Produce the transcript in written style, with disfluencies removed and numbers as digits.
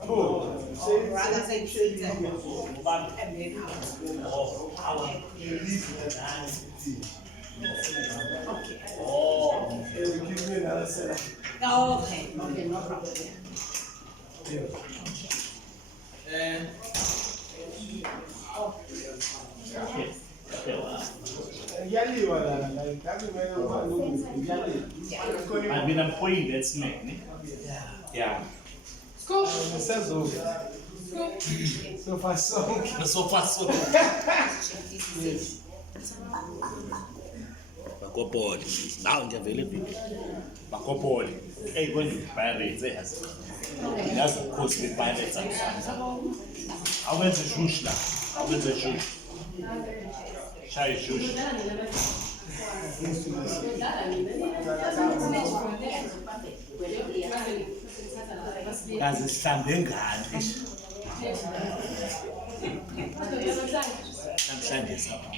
Rather say cheated and then out. Okay, no problem. I've been employed that's me. Yeah. School. So far, so. So far, so. Bakopoli. Now in the available. Bakopoli. Hey, when you pirates, it has. It has of course the pirates and I went to Shushla. I went to Shush. Shai Shush. Yazihlambe ngani namhlanje sapha